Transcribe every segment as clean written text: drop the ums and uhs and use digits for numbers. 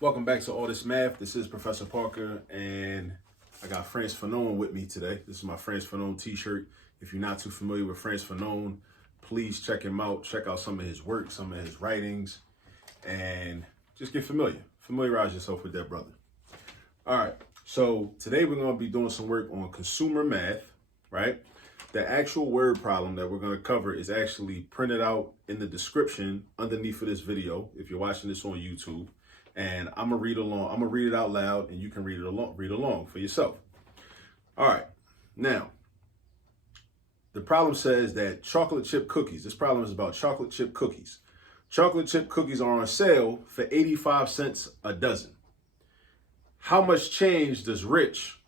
Welcome back to All This Math. This is Professor Parker, and I got Frantz Fanon with me today. This is my Frantz Fanon t-shirt. If you're not too familiar with Frantz Fanon, please check him out. Check out some of his work, some of his writings, and just get familiar. Familiarize yourself with that brother. All right, so today we're going to be doing some work on consumer math, right? The actual word problem that we're going to cover is actually printed out in the description underneath of this video if you're watching this on YouTube. And I'm gonna read along. I'm gonna read it out loud, and you can read along for yourself. All right. Now, the problem says that chocolate chip cookies. This problem is about chocolate chip cookies. Chocolate chip cookies are on sale for 85 cents a dozen. How much change does Rich,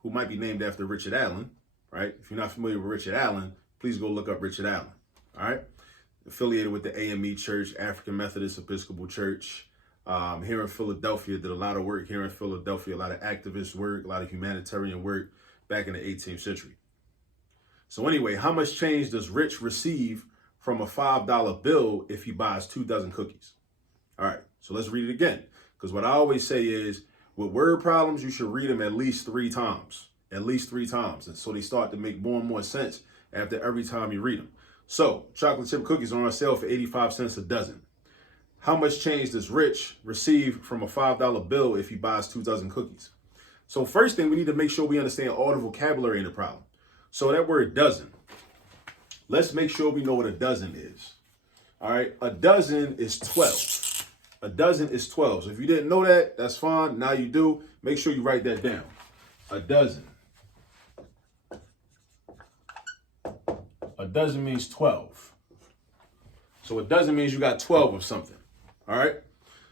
who might be named after Richard Allen, right? If you're not familiar with Richard Allen, please go look up Richard Allen. All right. Affiliated with the AME Church, African Methodist Episcopal Church. Here in Philadelphia, did a lot of work here in Philadelphia, a lot of activist work, a lot of humanitarian work back in the 18th century. So anyway, how much change does Rich receive from a $5 bill if he buys 2 dozen cookies? All right, so let's read it again. Because what I always say is, with word problems, you should read them at least 3 times. At least 3 times. And so they start to make more and more sense after every time you read them. So, chocolate chip cookies are on sale for 85 cents a dozen. How much change does Rich receive from a $5 bill if he buys 2 dozen cookies? So first thing, we need to make sure we understand all the vocabulary in the problem. So that word dozen, let's make sure we know what a dozen is. All right, a dozen is 12. A dozen is 12. So if you didn't know that, that's fine. Now you do. Make sure you write that down. A dozen. A dozen means 12. So a dozen means you got 12 of something. All right.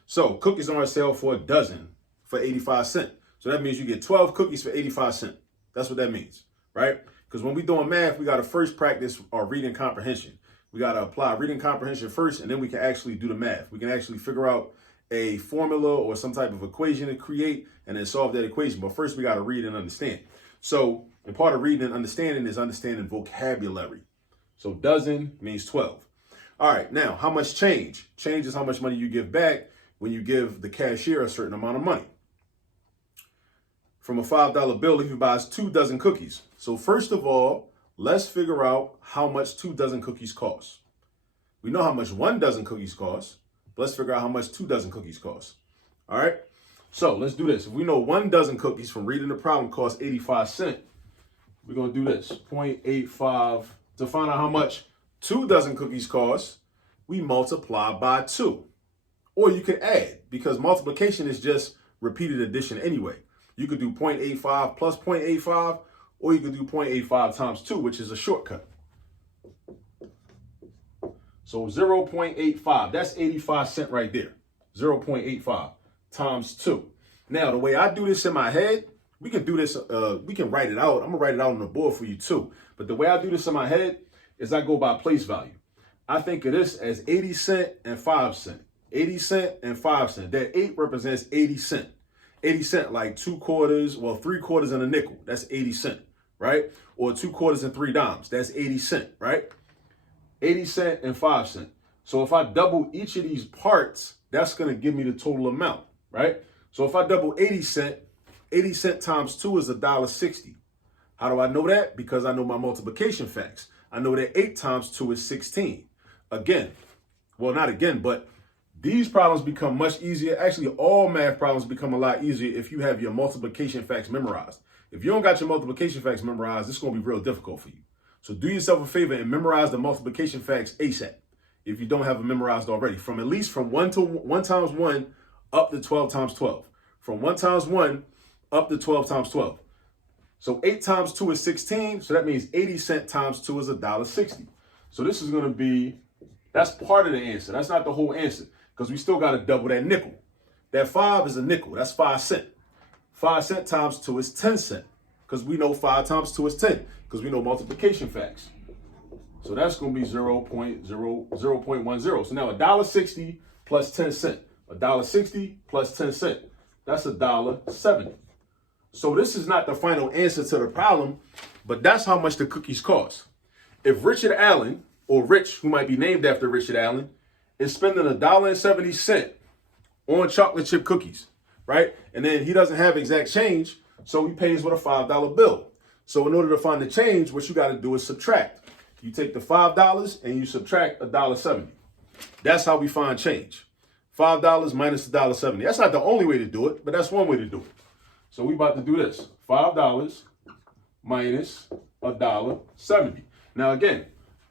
So cookies are on sale for a dozen for 85 cents. So that means you get 12 cookies for 85 cents. That's what that means, right? Because when we're doing math, we got to first practice our reading comprehension. We got to apply reading comprehension first, and then we can actually do the math. We can actually figure out a formula or some type of equation to create and then solve that equation. But first, we got to read and understand. So, and part of reading and understanding is understanding vocabulary. So dozen means 12. All right, now, how much change? Change is how much money you give back when you give the cashier a certain amount of money. From a $5 bill if he buys 2 dozen cookies. So first of all, let's figure out how much 2 dozen cookies cost. We know how much 1 dozen cookies cost. But let's figure out how much 2 dozen cookies cost. All right, so let's do this. If we know 1 dozen cookies from reading the problem costs 85 cents, we're going to do this, 0.85. To find out how much 2 dozen cookies cost, we multiply by 2. Or you could add, because multiplication is just repeated addition anyway. You could do 0.85 plus 0.85, or you could do 0.85 times 2, which is a shortcut. So 0.85, that's 85 cents right there. 0.85 times 2. Now, the way I do this in my head, we can do this, we can write it out. I'm gonna write it out on the board for you too. But the way I do this in my head is I go by place value. I think of this as 80 cents and 5 cents. 80 cents and 5 cents. That 8 represents 80 cents. 80 cents, like 2 quarters, well, 3 quarters and a nickel. That's 80 cents, right? Or 2 quarters and 3 dimes. That's 80 cents, right? 80 cents and 5 cents. So if I double each of these parts, that's going to give me the total amount, right? So if I double 80 cents times 2 is $1.60. How do I know that? Because I know my multiplication facts. I know that 8 times 2 is 16. Again, well, not again, but these problems become much easier. Actually, all math problems become a lot easier if you have your multiplication facts memorized. If you don't got your multiplication facts memorized, it's going to be real difficult for you. So do yourself a favor and memorize the multiplication facts ASAP if you don't have them memorized already. From at least from 1 times 1 up to 12 times 12. From 1 times 1 up to 12 times 12. So 8 times 2 is 16. So that means 80 cents times 2 is $1.60. So this is going to be, that's part of the answer. That's not the whole answer because we still got to double that nickel. That 5 is a nickel. That's 5 cents. 5 cents times 2 is 10 cents because we know 5 times 2 is 10 because we know multiplication facts. So that's going to be 0.10. So now $1.60 plus 10 cents. $1.60 plus 10 cents. That's $1.70. So this is not the final answer to the problem, but that's how much the cookies cost. If Richard Allen, or Rich, who might be named after Richard Allen, is spending $1.70 on chocolate chip cookies, right? And then he doesn't have exact change, so he pays with a $5 bill. So in order to find the change, what you got to do is subtract. You take the $5 and you subtract $1.70. That's how we find change. $5 minus $1.70. That's not the only way to do it, but that's one way to do it. So we about to do this. $5 minus $1.70. Now again,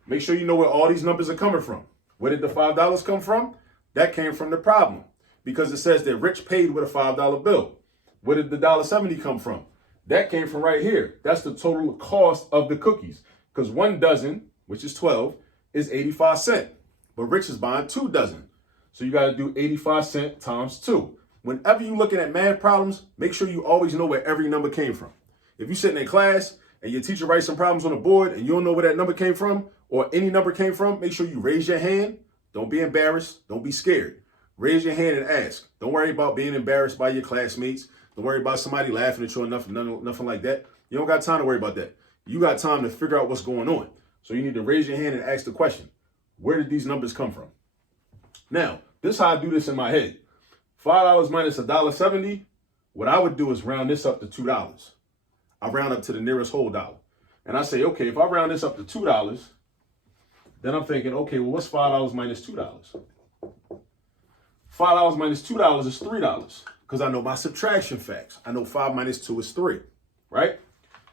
make sure you know where all these numbers are coming from. Where did the $5 come from? That came from the problem, because it says that Rich paid with a $5 bill. Where did the $1.70 come from? That came from right here. That's the total cost of the cookies, because 1 dozen, which is 12, is 85 cents. But Rich is buying 2 dozen. So you got to do 85 cents times 2. Whenever you're looking at math problems, make sure you always know where every number came from. If you're sitting in class and your teacher writes some problems on the board and you don't know where that number came from, or any number came from, make sure you raise your hand. Don't be embarrassed. Don't be scared. Raise your hand and ask. Don't worry about being embarrassed by your classmates. Don't worry about somebody laughing at you or nothing like that. You don't got time to worry about that. You got time to figure out what's going on. So you need to raise your hand and ask the question, where did these numbers come from? Now, this is how I do this in my head. $5 minus $1.70, what I would do is round this up to $2. I round up to the nearest whole dollar. And I say, okay, if I round this up to $2, then I'm thinking, okay, well, what's $5 minus $2? $5 minus $2 is $3, because I know my subtraction facts. I know 5 minus 2 is 3, right?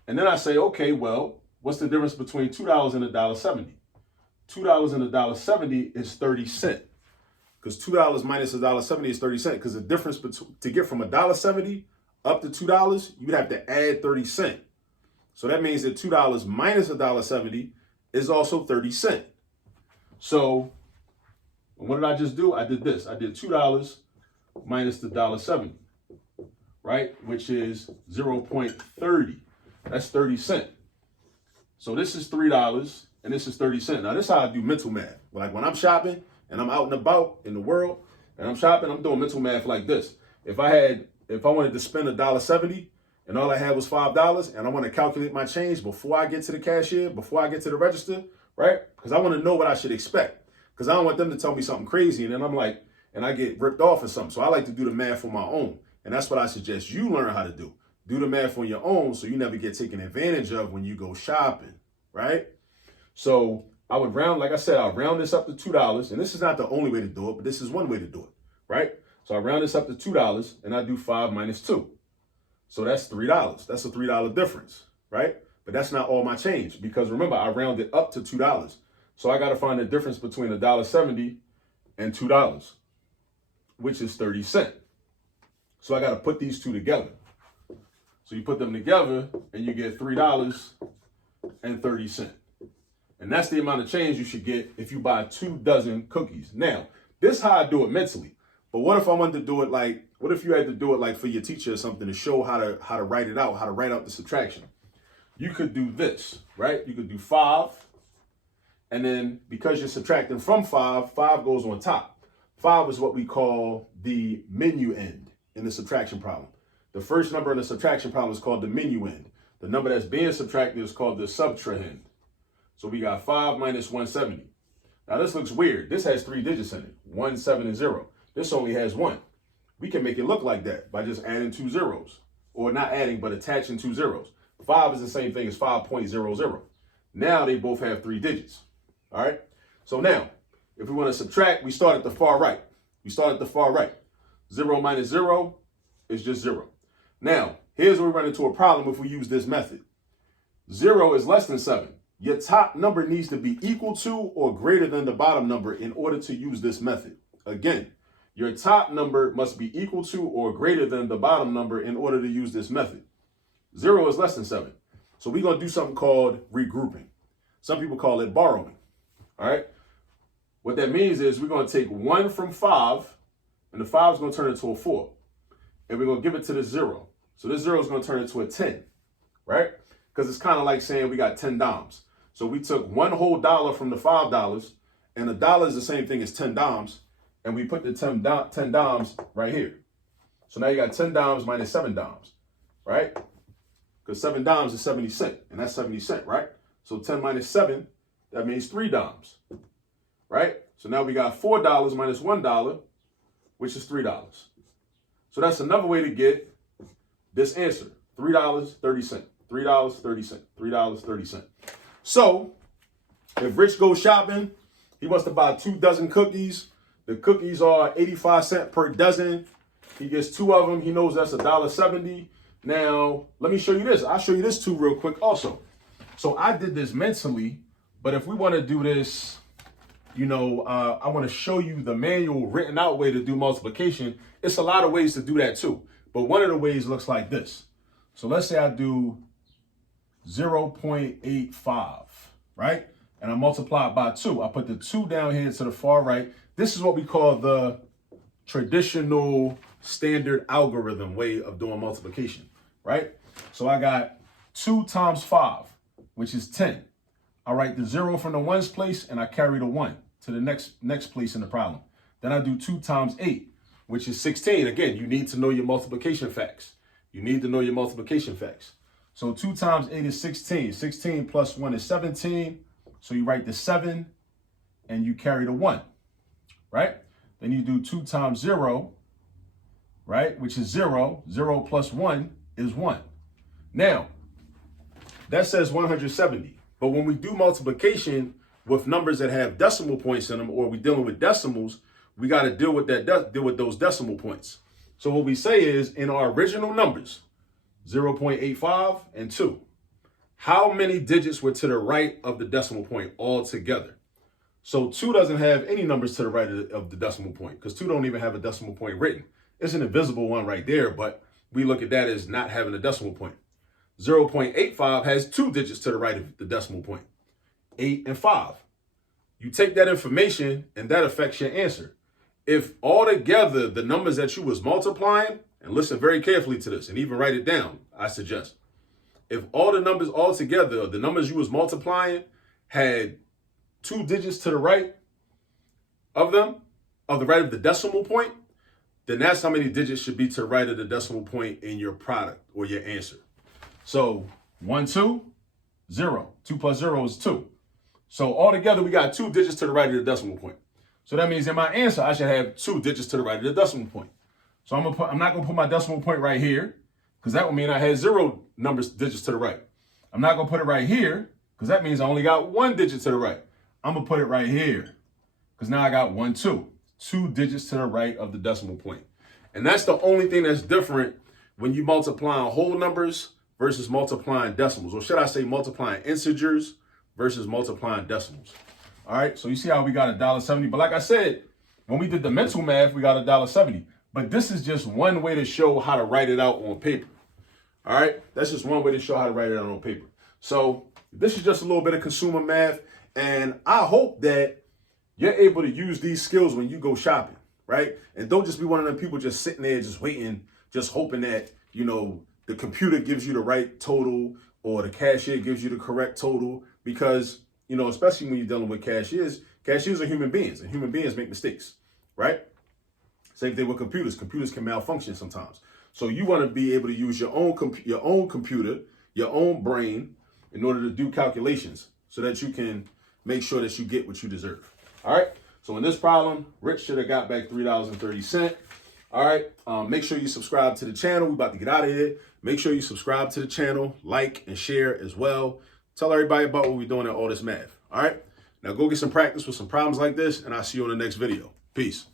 And then I say, okay, well, what's the difference between $2 and $1.70? $2 and $1.70 is 30 cents. Because $2 minus $1.70 is 30 cents. Because the difference to get from $1.70 up to $2, you would have to add 30 cents. So that means that $2 minus $1.70 is also 30 cents. So what did I just do? I did this. I did $2 minus the $1.70, right? Which is 0.30. That's 30 cents. So this is $3 and this is 30 cents. Now this is how I do mental math. Like when I'm shopping and I'm out and about in the world and I'm shopping, I'm doing mental math like this. If I wanted to spend $1.70 and all I had was $5 and I want to calculate my change before I get to the cashier, before I get to the register, right? Because I want to know what I should expect. Because I don't want them to tell me something crazy and then I'm like, and I get ripped off or something. So I like to do the math on my own. And that's what I suggest you learn how to do. Do the math on your own so you never get taken advantage of when you go shopping, right? So I would round, like I said, I'll round this up to $2. And this is not the only way to do it, but this is one way to do it, right? So I round this up to $2 and I do 5 minus 2. So that's $3. That's a $3 difference, right? But that's not all my change, because remember, I rounded up to $2. So I got to find the difference between $1.70 and $2, which is 30 cents. So I got to put these two together. So you put them together and you get $3.30. And that's the amount of change you should get if you buy 2 dozen cookies. Now, this is how I do it mentally. But what if I wanted to do it like, what if you had to do it like for your teacher or something to show how to write it out, how to write out the subtraction? You could do this, right? You could do 5. And then because you're subtracting from 5, 5 goes on top. 5 is what we call the menu end in the subtraction problem. The first number in the subtraction problem is called the menu end. The number that's being subtracted is called the subtrahend. So we got 5 minus 170. Now this looks weird. This has 3 digits in it, 1, 7, and 0. This only has 1. We can make it look like that by just adding 2 zeros. Or not adding, but attaching 2 zeros. 5 is the same thing as 5.00. Now they both have 3 digits. All right. So now, if we want to subtract, we start at the far right. 0 minus 0 is just 0. Now, here's where we run into a problem if we use this method. 0 is less than 7. Your top number needs to be equal to or greater than the bottom number in order to use this method. Again, your top number must be equal to or greater than the bottom number in order to use this method. 0 is less than 7. So we're going to do something called regrouping. Some people call it borrowing. All right. What that means is we're going to take 1 from 5, and the 5 is going to turn into a 4. And we're going to give it to the 0. So this 0 is going to turn into a 10, right? Because it's kind of like saying we got 10 dimes. So we took one whole dollar from the $5, and a dollar is the same thing as 10 dimes, and we put the 10 dimes right here. So now you got 10 dimes minus 7 dimes, right? Because 7 dimes is 70 cents, and that's 70 cents, right? So 10 minus 7, that means 3 dimes, right? So now we got $4 minus $1, which is $3. So that's another way to get this answer, $3.30, $3.30, $3.30. So if Rich goes shopping, he wants to buy 2 dozen cookies. The cookies are 85 cents per dozen. He gets 2 of them. He knows that's $1.70. Now, let me show you this. I'll show you this too real quick also. So I did this mentally, but if we want to do this, I want to show you the manual written out way to do multiplication. It's a lot of ways to do that too. But one of the ways looks like this. So let's say I do 0.85, right? And I multiply it by 2. I put the 2 down here to the far right. This is what we call the traditional standard algorithm way of doing multiplication, right? So I got 2 times 5, which is 10. I write the 0 from the ones place and I carry the 1 to the next place in the problem. Then I do 2 times 8, which is 16. Again, you need to know your multiplication facts. You need to know your multiplication facts. So 2 times 8 is 16. 16 plus 1 is 17. So you write the 7 and you carry the 1, right? Then you do 2 times 0, right? Which is 0. 0 plus 1 is 1. Now, that says 170. But when we do multiplication with numbers that have decimal points in them, or we're dealing with decimals, we got to deal with those decimal points. So what we say is, in our original numbers, 0.85 and 2, how many digits were to the right of the decimal point altogether? So 2 doesn't have any numbers to the right of the decimal point, because 2 don't even have a decimal point written. It's an invisible one right there, but we look at that as not having a decimal point. 0.85 has 2 digits to the right of the decimal point, 8 and 5. You take that information and that affects your answer. If altogether the numbers that you was multiplying, and listen very carefully to this and even write it down, I suggest. If all the numbers altogether, the numbers you was multiplying had 2 digits to the right of them, of the right of the decimal point, then that's how many digits should be to the right of the decimal point in your product or your answer. So 1, 2, 0. 2 plus 0 is 2. So altogether, we got 2 digits to the right of the decimal point. So that means in my answer, I should have 2 digits to the right of the decimal point. So I'm not gonna put my decimal point right here, because that would mean I had 0 digits to the right. I'm not gonna put it right here, because that means I only got 1 digit to the right. I'm gonna put it right here, because now I got 1, 2. 2 digits to the right of the decimal point. And that's the only thing that's different when you multiply whole numbers versus multiplying decimals, or should I say multiplying integers versus multiplying decimals. All right, so you see how we got $1.70. But like I said, when we did the mental math, we got $1.70. But this is just one way to show how to write it out on paper. All right, that's just one way to show how to write it out on paper. So this is just a little bit of consumer math. And I hope that you're able to use these skills when you go shopping, right? And don't just be one of them people just sitting there just waiting, just hoping that, the computer gives you the right total or the cashier gives you the correct total, because, especially when you're dealing with cashiers are human beings, and human beings make mistakes, right? Same thing with computers. Computers can malfunction sometimes. So you want to be able to use your own computer, your own brain in order to do calculations so that you can make sure that you get what you deserve. All right. So in this problem, Rich should have got back $3.30. All right. Make sure you subscribe to the channel. We're about to get out of here. Make sure you subscribe to the channel, like and share as well. Tell everybody about what we're doing at All This Math. All right. Now go get some practice with some problems like this, and I'll see you on the next video. Peace.